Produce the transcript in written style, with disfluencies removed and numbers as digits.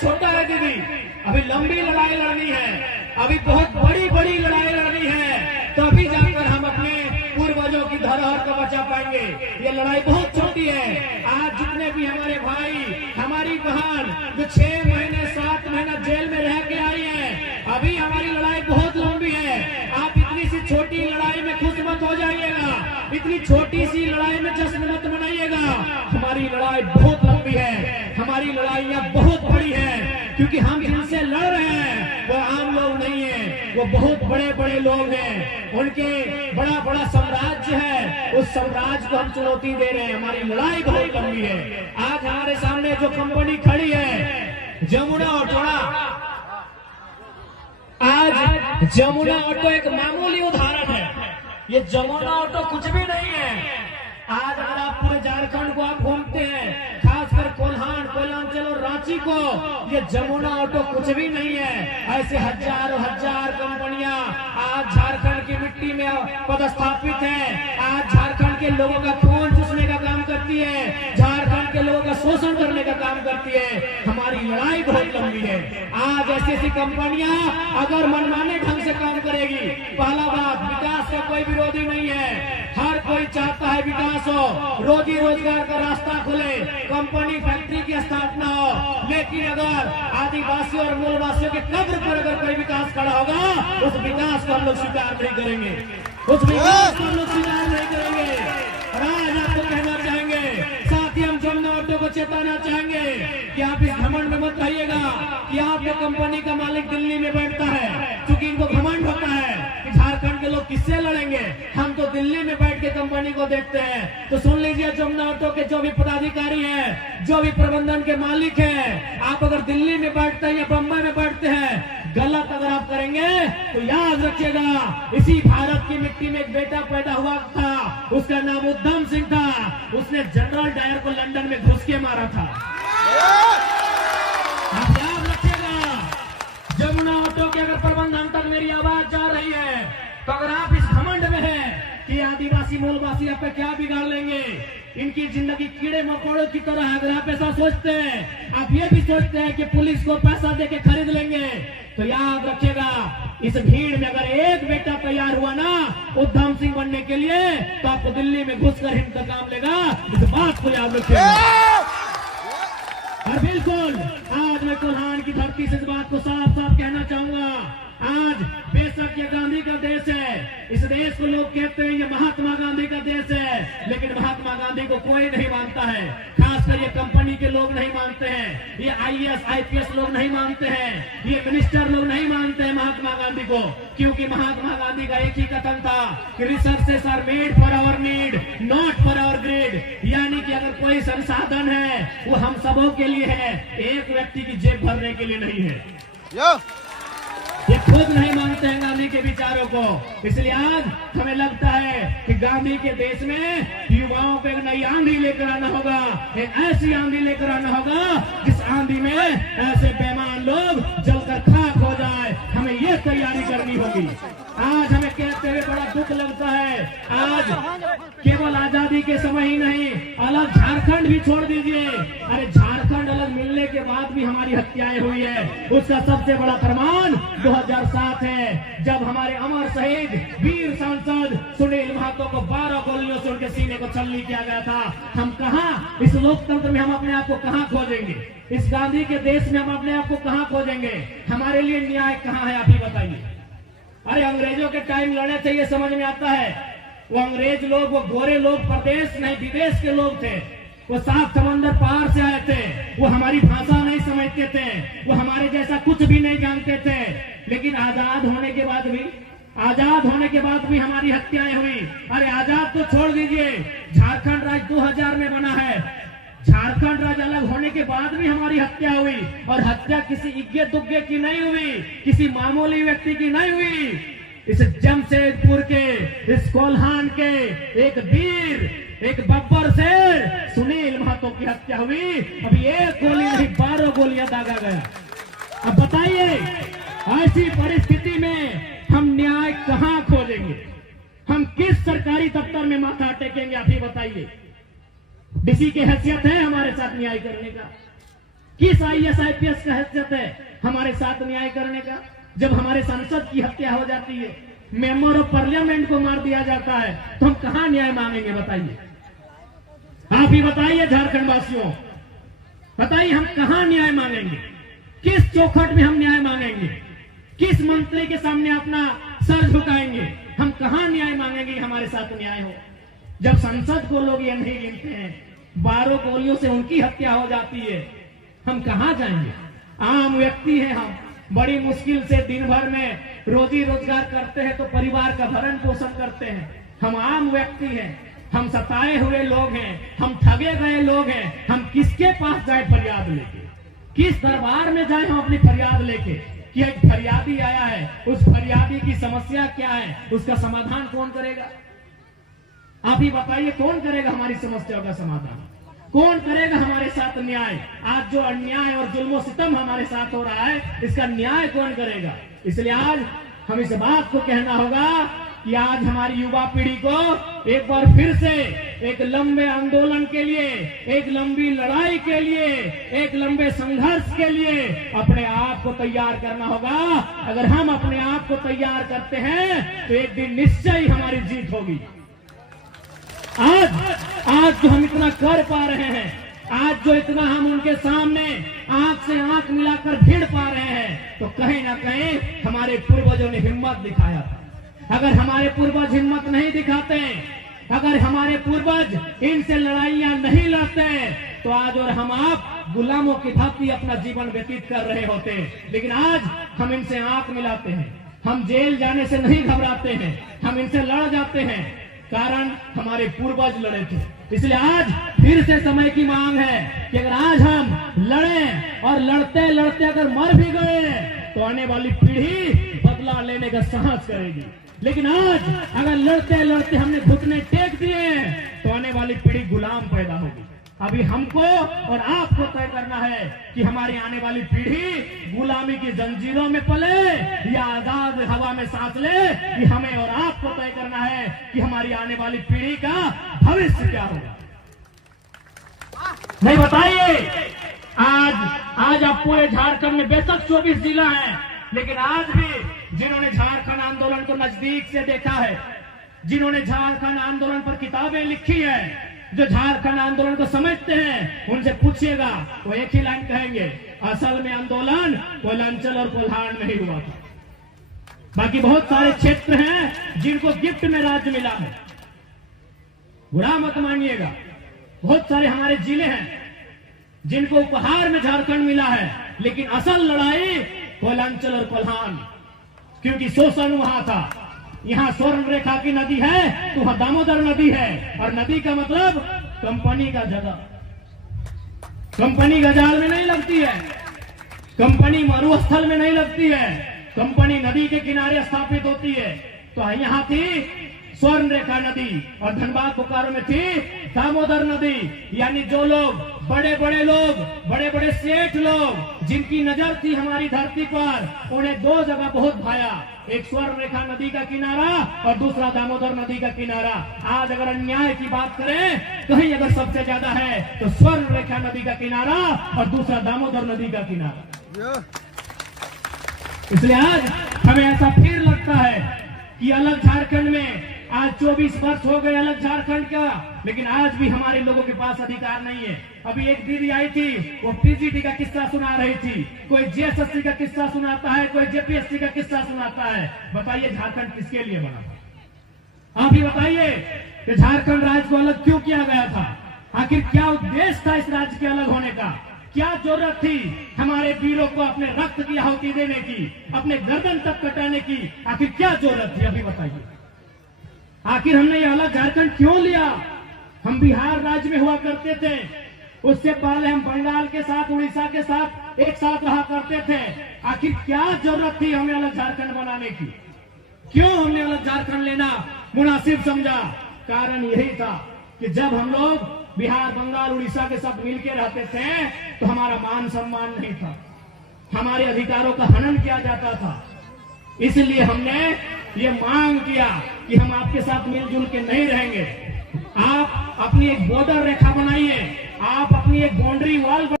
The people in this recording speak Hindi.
छोटा है दीदी, अभी लंबी लड़ाई लड़नी है, अभी बहुत बड़ी बड़ी लड़ाई लड़नी है, तभी जाकर हम अपने पूर्वजों की धरोहर को बचा पाएंगे। ये लड़ाई बहुत छोटी है। आज जितने भी हमारे भाई, हमारी बहन जो 6 महीने 7 महीना जेल में रह के आई है, अभी हमारी लड़ाई बहुत लंबी है। आप इतनी सी छोटी लड़ाई में खुश मत हो जाइएगा, इतनी छोटी सी लड़ाई में जश्न मत मनाइएगा। हमारी लड़ाई बहुत लंबी है, हमारी लड़ाइयाँ बहुत बड़ी है, क्योंकि हम जिनसे लड़ रहे हैं वो आम लोग नहीं है, वो बहुत बड़े बड़े लोग हैं, उनके बड़ा बड़ा साम्राज्य है, उस साम्राज्य को हम चुनौती दे रहे हैं। हमारी लड़ाई बहुत लंबी है। आज हमारे सामने जो कंपनी खड़ी है जमुना ऑटो, आज जमुना ऑटो एक मामूली उदाहरण है। ये जमुना ऑटो कुछ भी नहीं है। आज अगर आप पूरे झारखंड को आप घूमते हैं, खासकर कोल्हान, कोयलांचल और रांची को, ये जमुना ऑटो कुछ भी नहीं है। ऐसे हजारों हजार कंपनियां आज झारखंड की मिट्टी में पदस्थापित हैं। आज झारखंड के लोगों का खून चूसने का काम करती है, झारखंड के लोगों का शोषण करने का काम करती है। हमारी लड़ाई बहुत लंबी है। आज ऐसी ऐसी कंपनियां अगर मनमाने ढंग से काम करेगी, पहला बात, विकास का कोई विरोधी नहीं है, हर कोई चाहता है विकास हो, रोजी रोजगार का रास्ता खुले, कंपनी फैक्ट्री की स्थापना हो, लेकिन अगर आदिवासियों और मूलवासियों के कब्र पर अगर कोई विकास खड़ा होगा, उस विकास को हम लोग स्वीकार नहीं करेंगे, उस विकास को हम लोग स्वीकार नहीं करेंगे। और आज आपको कहना चाहेंगे, साथ ही हम जमुना ऑटो को चेताना चाहेंगे कि आप इस घमंड में मत रहिएगा कि आपके कंपनी का मालिक दिल्ली में बैठता है, क्योंकि इनको घमंड होता है कि झारखंड के लोग किससे लड़ेंगे, हम तो दिल्ली में बैठ के कंपनी को देखते हैं। तो सुन लीजिए, जमुना ऑटो के जो भी पदाधिकारी हैं, जो भी प्रबंधन के मालिक हैं, आप अगर दिल्ली में बैठते हैं या बम्बई में बैठते हैं, गलत अगर आप करेंगे तो याद रखिएगा, इसी भारत की मिट्टी में एक बेटा पैदा हुआ था, उसका नाम उधम सिंह था, उसने जनरल डायर को लंदन में घुस के मारा था। आप याद रखिएगा, जमुना ऑटो के अगर प्रबंधन तक मेरी आवाज जा रही है, तो अगर आप इस घमंड में हैं कि आदिवासी मूलवासी आप पे क्या बिगाड़ लेंगे, इनकी जिंदगी कीड़े मकोड़ों की तरह है, अगर आप ऐसा सोचते हैं, आप ये भी सोचते हैं कि पुलिस को पैसा देके खरीद लेंगे, तो याद रखिएगा, इस भीड़ में अगर एक बेटा तैयार हुआ ना उधम सिंह बनने के लिए, तो आपको दिल्ली में घुसकर इंतकाम लेगा। इस बात को याद रखिएगा। और बिल्कुल आज मैं कोल्हान की धरती से इस बात को साफ साफ कहना चाहूंगा, आज बेशक ये गांधी का देश है, इस देश को लोग कहते हैं ये महात्मा गांधी का देश है, लेकिन महात्मा गांधी को कोई नहीं मानता है, खासकर ये कंपनी के लोग नहीं मानते हैं, ये IAS IPS लोग नहीं मानते हैं, ये मिनिस्टर लोग नहीं मानते हैं महात्मा गांधी को, क्योंकि महात्मा गांधी का एक ही कथन था कि resources are made for our need, not for our greed, यानी कि अगर कोई संसाधन है वो हम सबों के लिए है, एक व्यक्ति की जेब भरने के लिए नहीं है। ये खुद नहीं मानते हैं गांधी के विचारों को। इसलिए आज हमें लगता है कि गांधी के देश में युवाओं पे एक नई आंधी लेकर आना होगा, एक ऐसी आंधी लेकर आना होगा जिस आंधी में ऐसे बेईमान लोग जलकर खाक हो जाए, हमें ये तैयारी करनी होगी। आज हमें कहते हुए बड़ा दुख लगता है, आज केवल आजादी के समय ही नहीं, अलग झारखंड भी छोड़ दीजिए, अरे झारखंड अलग मिलने के बाद भी हमारी हत्याएं हुई है। उसका सबसे बड़ा प्रमाण 2007 है, जब हमारे अमर शहीद वीर सांसद सुनील महतो को 12 गोलियों से उनके सीने को छलनी किया गया था। हम कहाँ, इस लोकतंत्र में हम अपने आप को कहाँ खोजेंगे, इस गांधी के देश में हम अपने आप को कहाँ खोजेंगे, हमारे लिए न्याय कहाँ है, आप ही बताइए। अरे अंग्रेजों के टाइम लड़े थे, ये समझ में आता है, वो अंग्रेज लोग, वो गोरे लोग प्रदेश नहीं विदेश के लोग थे, वो 7 समंदर पार से आए थे, वो हमारी भाषा नहीं समझते थे, वो हमारे जैसा कुछ भी नहीं जानते थे, लेकिन आजाद होने के बाद भी हमारी हत्याएं हुई। अरे आजाद तो छोड़ दीजिए, झारखंड राज्य 2000 में बना है, झारखंड राज्य अलग होने के बाद भी हमारी हत्या हुई, और हत्या किसी इज्ञे दुग्गे की नहीं हुई, किसी मामूली व्यक्ति की नहीं हुई, इस जमशेदपुर के, इस कोल्हान के एक वीर, एक बब्बर शेर सुनील महतो की हत्या हुई। अभी एक गोली नहीं 12 गोलियां दागा गया। अब बताइए, ऐसी परिस्थिति में हम न्याय कहां खोजेंगे, हम किस सरकारी दफ्तर में माथा टेकेंगे, आप ही बताइए। डीसी की हैसियत है हमारे साथ न्याय करने का? किस IAS IPS का हैसियत है हमारे साथ न्याय करने का? जब हमारे सांसद की हत्या हो जाती है, मेंबर ऑफ पार्लियामेंट को मार दिया जाता है, तो हम कहां न्याय मांगेंगे? बताइए, आप ही बताइए झारखंड वासियों, बताइए हम कहां न्याय मांगेंगे? किस चौखट में हम न्याय मांगेंगे? किस मंत्री के सामने अपना सर झुकाएंगे? हम कहां न्याय मांगेंगे? हमारे साथ न्याय हो। जब संसद को लोग ये नहीं गिनते हैं, 12 गोलियों से उनकी हत्या हो जाती है, हम कहां जाएंगे? आम व्यक्ति हैं हम, बड़ी मुश्किल से दिन भर में रोजी रोजगार करते हैं तो परिवार का भरण पोषण करते हैं। हम आम व्यक्ति हैं, हम सताए हुए लोग हैं, हम ठगे गए लोग हैं। हम किसके पास जाए फरियाद लेके? किस दरबार में जाए हम अपनी फरियाद लेके कि एक फरियादी आया है, उस फरियादी की समस्या क्या है, उसका समाधान कौन करेगा? आप ही बताइए, कौन करेगा हमारी समस्याओं का समाधान? कौन करेगा हमारे साथ न्याय? आज जो अन्याय और जुल्म सितम हमारे साथ हो रहा है, इसका न्याय कौन करेगा? इसलिए आज हम इस बात को कहना होगा कि आज हमारी युवा पीढ़ी को एक बार फिर से एक लंबे आंदोलन के लिए, एक लंबी लड़ाई के लिए, एक लंबे संघर्ष के लिए अपने आप को तैयार करना होगा। अगर हम अपने आप को तैयार करते हैं तो एक दिन निश्चय ही हमारी जीत होगी। आज जो हम इतना कर पा रहे हैं, आज जो इतना हम उनके सामने आंख से आंख मिलाकर भिड़ पा रहे हैं, तो कहीं ना कहीं हमारे पूर्वजों ने हिम्मत दिखाया था। अगर हमारे पूर्वज हिम्मत नहीं दिखाते, अगर हमारे पूर्वज इनसे लड़ाइयां नहीं लड़ते, तो आज और हम आप गुलामों की भांति अपना जीवन व्यतीत कर रहे होते। लेकिन आज हम इनसे आंख मिलाते हैं, हम जेल जाने से नहीं घबराते हैं, हम इनसे लड़ जाते हैं, कारण हमारे पूर्वज लड़े थे। इसलिए आज फिर से समय की मांग है कि अगर आज हम लड़ें और लड़ते लड़ते अगर मर भी गए, तो आने वाली पीढ़ी बदला लेने का साहस करेगी। लेकिन आज अगर लड़ते लड़ते हमने घुटने टेक दिए, तो आने वाली पीढ़ी गुलाम पैदा होगी। अभी हमको और आपको तय करना है कि हमारी आने वाली पीढ़ी गुलामी की जंजीरों में पले या आजाद हवा में सांस ले। कि हमें और आपको तय करना है कि हमारी आने वाली पीढ़ी का भविष्य क्या होगा। नहीं बताइए, आज आप पूरे झारखंड में बेशक 24 जिला है, लेकिन आज भी जिन्होंने झारखंड आंदोलन को नजदीक से देखा है, जिन्होंने झारखंड आंदोलन पर किताबें लिखी है, जो झारखंड आंदोलन को समझते हैं, उनसे पूछिएगा, वो एक ही लाइन कहेंगे, असल में आंदोलन कोयलांचल और कोल्हान में ही हुआ था। बाकी बहुत सारे क्षेत्र हैं जिनको गिफ्ट में राज्य मिला है, बुरा मत मानिएगा। बहुत सारे हमारे जिले हैं जिनको उपहार में झारखंड मिला है, लेकिन असल लड़ाई कोयलांचल और कोल्हान, क्योंकि शोषण वहां था। यहाँ स्वर्ण रेखा की नदी है तो वहां दामोदर नदी है, और नदी का मतलब कंपनी का जगह। कंपनी गजाल में नहीं लगती है, कंपनी मरुस्थल में नहीं लगती है, कंपनी नदी के किनारे स्थापित होती है। तो यहाँ थी स्वर्ण रेखा नदी और धनबाद बोकारो में थी दामोदर नदी। यानी जो लोग बड़े बड़े सेठ लोग जिनकी नजर थी हमारी धरती पर, उन्हें दो जगह बहुत भाया, एक स्वर्ण रेखा नदी का किनारा और दूसरा दामोदर नदी का किनारा। आज अगर अन्याय की बात करें, कहीं अगर सबसे ज्यादा है तो स्वर्ण रेखा नदी का किनारा और दूसरा दामोदर नदी का किनारा। इसलिए आज हमें ऐसा फिर लगता है कि अलग झारखंड में आज 24 वर्ष हो गए अलग झारखंड का, लेकिन आज भी हमारे लोगों के पास अधिकार नहीं है। अभी एक दीदी आई थी, वो पीजीटी का किस्सा सुना रही थी, कोई जेएसएससी का किस्सा सुनाता है, कोई जेपीएससी का किस्सा सुनाता है। बताइए झारखंड किसके लिए बना था? आप ही बताइए कि झारखंड राज्य को अलग क्यों किया गया था? आखिर क्या उद्देश्य था इस राज्य के अलग होने का? क्या जरूरत थी हमारे वीरों को अपने रक्त की आहुति देने की, अपने गर्दन तक कटाने की? आखिर क्या जरूरत थी? अभी बताइए। आखिर हमने ये अलग झारखंड क्यों लिया? हम बिहार राज्य में हुआ करते थे, उससे पहले हम बंगाल के साथ, उड़ीसा के साथ एक साथ रहा करते थे। आखिर क्या जरूरत थी हमें अलग झारखंड बनाने की? क्यों हमने अलग झारखंड लेना मुनासिब समझा? कारण यही था कि जब हम लोग बिहार, बंगाल, उड़ीसा के साथ मिलकर रहते थे तो हमारा मान सम्मान नहीं था, हमारे अधिकारों का हनन किया जाता था। इसलिए हमने ये मांग किया कि हम आपके साथ मिलजुल के नहीं रहेंगे। आप अपनी एक बॉर्डर रेखा बनाइए, आप अपनी एक बाउंड्री वॉल